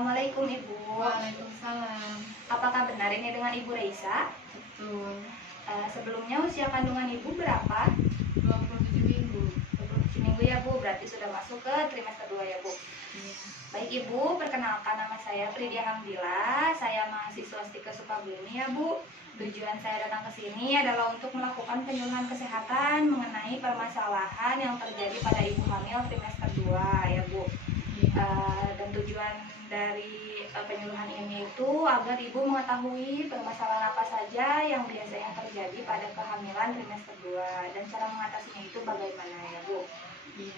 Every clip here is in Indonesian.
Assalamualaikum Ibu. Waalaikumsalam. Apakah benar ini dengan Ibu Reisa? Betul. Sebelumnya usia kandungan Ibu berapa? 27 minggu. 27 minggu ya Bu, berarti sudah masuk ke trimester 2 ya Bu. Iya. Baik Ibu, perkenalkan nama saya Pridia Hamdila. Saya mahasiswa Stika Sukabumi ya Bu. Tujuan saya datang ke sini adalah untuk melakukan penyuluhan kesehatan mengenai permasalahan yang terjadi pada ibu hamil trimester 2 ya Bu. Dan tujuan dari penyuluhan ini itu agar ibu mengetahui permasalahan apa saja yang biasanya terjadi pada kehamilan trimester 2 dan cara mengatasinya itu bagaimana ya Bu.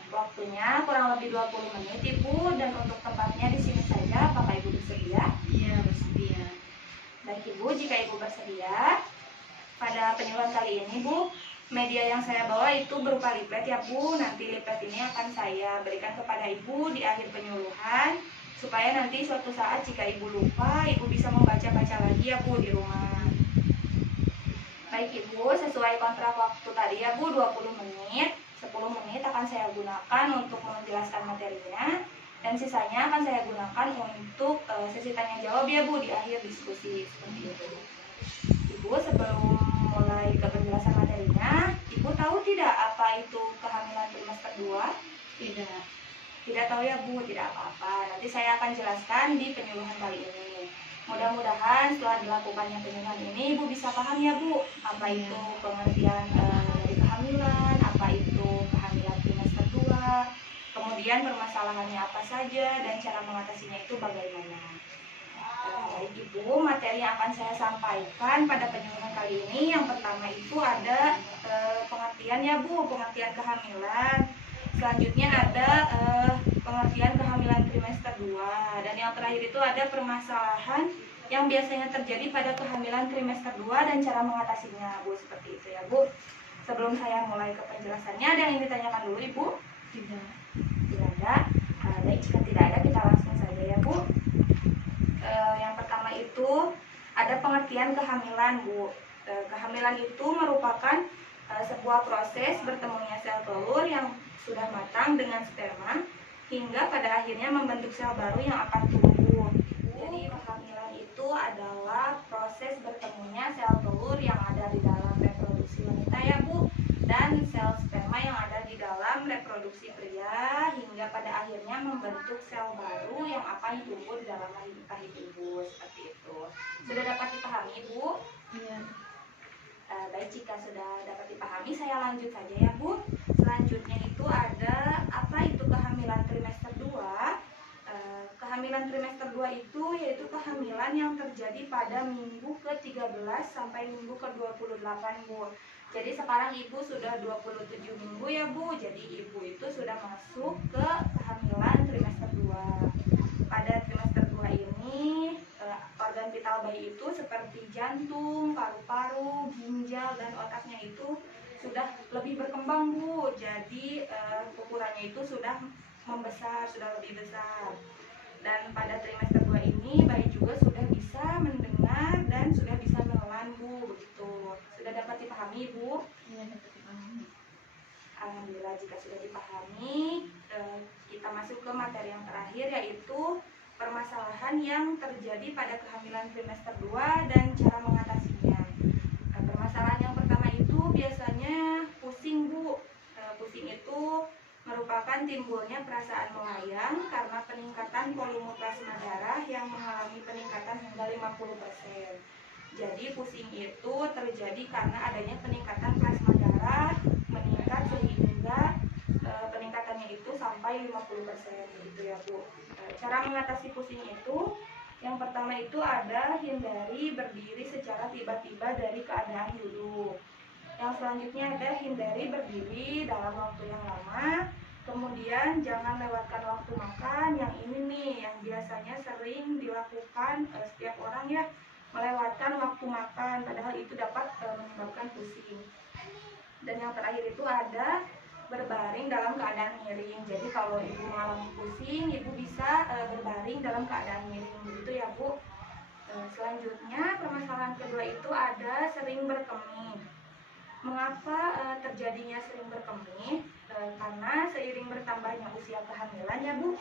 Waktunya kurang lebih 20 menit Ibu, dan untuk tempatnya di sini saja. Apakah Ibu bersedia? Iya, bersedia. Baik Ibu, jika Ibu bersedia, pada penyuluhan kali ini Bu, media yang saya bawa itu berupa leaflet ya Bu. Nanti leaflet ini akan saya berikan kepada Ibu di akhir penyuluhan, supaya nanti suatu saat jika Ibu lupa, Ibu bisa membaca-baca lagi ya Bu di rumah. Baik Ibu, sesuai kontrak waktu tadi ya Bu, 20 menit. 10 menit akan saya gunakan untuk menjelaskan materinya, dan sisanya akan saya gunakan untuk sesi tanya jawab ya Bu di akhir diskusi seperti itu. Ibu, sebelum mulai ke penjelasan materinya, Ibu tahu tidak apa itu kehamilan trimester 2? Tidak. Tidak tahu ya Bu, tidak apa-apa. Nanti saya akan jelaskan di penyuluhan kali ini. Mudah-mudahan setelah dilakukannya penyuluhan ini Ibu bisa paham ya Bu, apa itu pengertian dari kehamilan, apa itu kehamilan trimester 2, kemudian permasalahannya apa saja, dan cara mengatasinya itu bagaimana. Baik Ibu, materi yang akan saya sampaikan pada penyuluhan kali ini, yang pertama itu ada pengertian ya Bu, pengertian kehamilan. Selanjutnya ada pengertian kehamilan trimester 2, dan yang terakhir itu ada permasalahan yang biasanya terjadi pada kehamilan trimester 2 dan cara mengatasinya Bu, seperti itu ya Bu. Sebelum saya mulai ke penjelasannya, ada yang ditanyakan dulu Ibu? Tidak. Tidak ada. Baik, jika tidak ada kita langsung saja ya Bu. Yang pertama itu ada pengertian kehamilan Bu. Kehamilan itu merupakan sebuah proses bertemunya sel telur yang sudah matang dengan sperma hingga pada akhirnya membentuk sel baru yang akan tumbuh. Jadi kehamilan itu adalah proses bertemunya sel telur yang ada di dalam reproduksi wanita ya Bu, dan sel sperma yang ada di dalam reproduksi pria hingga pada akhirnya membentuk sel baru yang akan tumbuh di dalam rahim ibu, seperti itu. Sudah dapat dipahami Bu? Iya. Baik, jika sudah dapat dipahami, saya lanjut saja ya Bu. Selanjutnya itu ada apa itu kehamilan trimester 2. Kehamilan trimester 2 itu yaitu kehamilan yang terjadi pada minggu ke-13 sampai minggu ke-28 Bu. Jadi sekarang Ibu sudah 27 minggu ya Bu. Jadi Ibu itu sudah masuk ke kehamilan trimester 2. Pada trimester 2 ini organ vital bayi itu seperti jantung, paru-paru, ginjal, dan otaknya itu sudah lebih berkembang Bu. Jadi ukurannya itu sudah membesar, sudah lebih besar. Dan pada trimester 2 ini bayi juga sudah bisa mendengar dan sudah bisa menelan Bu, begitu. Sudah dapat dipahami Bu? Iya, dapat dipahami. Alhamdulillah, jika sudah dipahami, kita masuk ke materi yang terakhir, yaitu permasalahan yang terjadi pada kehamilan trimester 2 dan cara mengatasinya. Permasalahan yang pertama itu biasanya pusing Bu. Pusing itu merupakan timbulnya perasaan melayang karena peningkatan volume plasma darah yang mengalami peningkatan hingga 50%. Jadi pusing itu terjadi karena adanya peningkatan plasma darah meningkat sehingga peningkatannya itu sampai 50%, begitu ya Bu. Cara mengatasi pusing itu, yang pertama itu ada hindari berdiri secara tiba-tiba dari keadaan duduk. Yang selanjutnya ada hindari berdiri dalam waktu yang lama. Kemudian jangan lewatkan waktu makan. Yang ini nih yang biasanya sering dilakukan setiap orang ya, melewatkan waktu makan, padahal itu dapat menyebabkan pusing. Dan yang terakhir itu ada berbaring dalam keadaan miring. Jadi kalau Ibu mengalami pusing, Ibu bisa berbaring dalam keadaan miring, begitu ya Bu. Selanjutnya permasalahan kedua itu ada sering berkemih. Mengapa terjadinya sering berkemih? Karena seiring bertambahnya usia kehamilan ya Bu,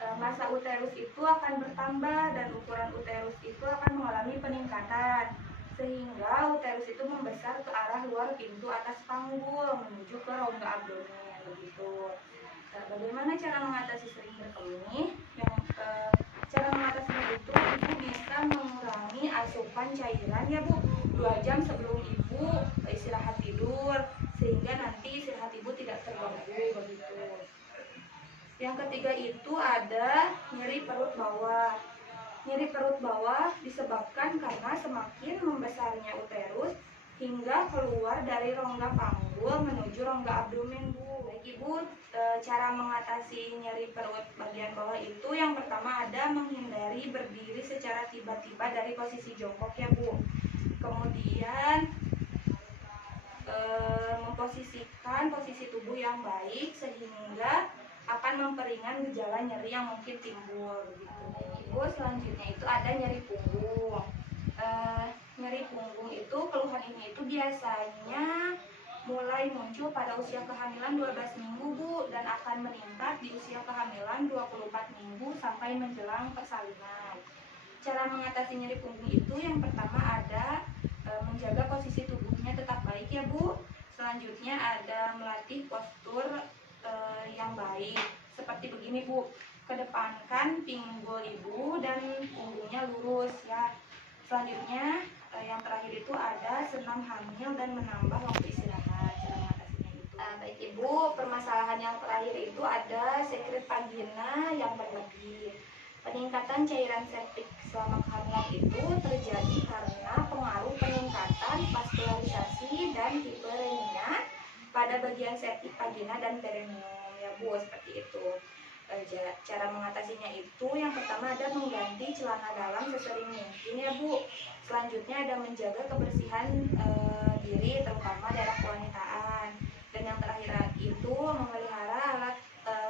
Massa uterus itu akan bertambah dan ukuran uterus itu akan mengalami peningkatan sehingga uterus itu membesar ke arah luar pintu atas panggul menuju ke rongga abdomen begitu. Bagaimana cara mengatasi sering berkemih? Cara mengatasinya itu ibu bisa mengurangi asupan cairan ya bu 2 jam sebelum ibu istirahat tidur sehingga nanti istirahat ibu tidak terganggu begitu. Yang ketiga itu ada nyeri perut bawah. Nyeri perut bawah disebabkan karena semakin membesarnya uterus hingga keluar dari rongga panggul menuju rongga abdomen bu. Baik ibu, cara mengatasi nyeri perut bagian bawah itu yang pertama ada menghindari berdiri secara tiba-tiba dari posisi jongkok ya bu. Kemudian memposisikan posisi tubuh yang baik sehingga akan memperingan gejala nyeri yang mungkin timbul begitu. Ibu selanjutnya itu ada nyeri punggung. Nyeri punggung itu keluhan ini itu biasanya mulai muncul pada usia kehamilan 12 minggu bu dan akan meningkat di usia kehamilan 24 minggu sampai menjelang persalinan. Cara mengatasi nyeri punggung itu yang pertama ada menjaga posisi tubuhnya tetap baik ya bu. Selanjutnya ada melatih postur yang baik seperti begini bu, kedepankan pinggul ibu dan punggungnya lurus ya. Selanjutnya yang terakhir itu ada senam hamil dan menambah waktu istirahat. Cara mengatasinya itu baik ibu, permasalahan yang terakhir itu ada sekret vagina yang berlebih. Peningkatan cairan septik selama kehamilan itu terjadi karena pengaruh peningkatan vaskularisasi dan hiperemia pada bagian septik vagina dan perineum ya bu, seperti itu. Cara mengatasinya itu yang pertama ada mengganti celana dalam sesering mungkin ya bu. Selanjutnya ada menjaga kebersihan diri terutama daerah kewanitaan. Dan yang terakhir itu memelihara alat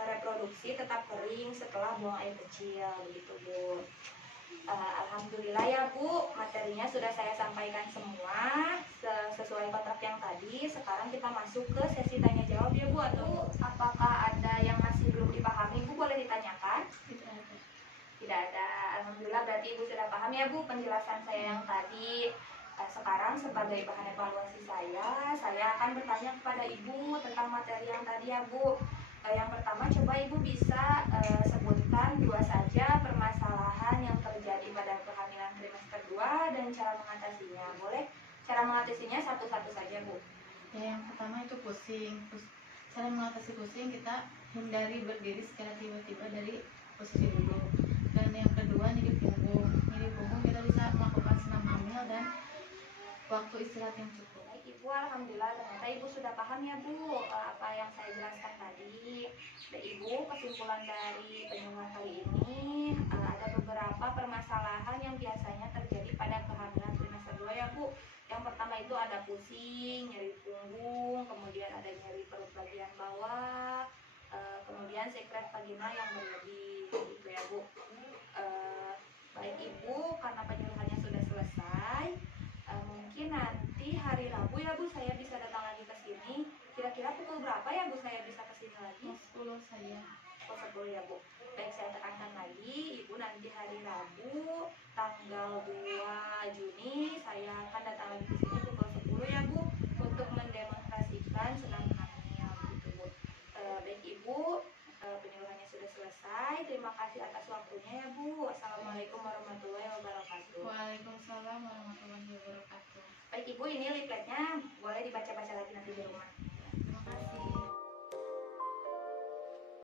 reproduksi tetap kering setelah buang air kecil begitu bu. Alhamdulillah ya bu, materinya sudah saya sampaikan semua sesuai kontrak yang tadi. Sekarang kita masuk ke sesi tanya jawab ya bu. Atau apakah ada yang masih belum dipahami bu, boleh ditanyakan? Tidak ada. Alhamdulillah berarti ibu sudah paham ya bu penjelasan saya yang tadi. Sekarang sebagai bahan evaluasi saya akan bertanya kepada ibu tentang materi yang tadi ya bu. Yang pertama coba ibu bisa sebutkan 2 saja permasalahan yang terjadi pada kehamilan trimester 2 dan cara mengatasinya. Boleh cara mengatasinya satu-satu saja bu. Ya, yang pertama itu pusing. Cara mengatasi pusing kita hindari berdiri secara tiba-tiba dari posisi duduk. Dan yang kedua nyeri punggung. Nyeri punggung kita bisa melakukan senam hamil dan waktu istirahat yang cukup. Baik ibu, alhamdulillah ternyata ibu sudah paham ya bu apa yang saya jelaskan tadi. Dan ibu, kesimpulan dari penyuluhan kali ini ada beberapa permasalahan yang biasanya terjadi pada kehamilan trimester 2 ya bu. Yang pertama itu ada pusing, nyeri punggung, kemudian ada nyeri perut bagian bawah, kemudian sekret vagina yang berlebih gitu ya bu. Baik ibu, karena penyuluhannya sudah selesai, mungkin nanti hari Rabu ya bu saya bisa datang lagi ke sini. Kira-kira pukul berapa ya bu saya bisa ke sini lagi? 10 saja. Pukul 10 ya bu. Baik, saya tekankan lagi ibu, nanti hari Rabu tanggal 2 Juni saya akan datang lagi ke sini pukul 10 ya bu untuk mendemonstrasikan senam hamil gitu bu. Baik ibu, penyuluhannya sudah selesai. Terima kasih atas waktunya ya bu. Assalamualaikum warahmatullahi wabarakatuh. Waalaikumsalam warahmatullahi wabarakatuh. Baik ibu, ini leafletnya boleh dibaca-baca lagi nanti di rumah.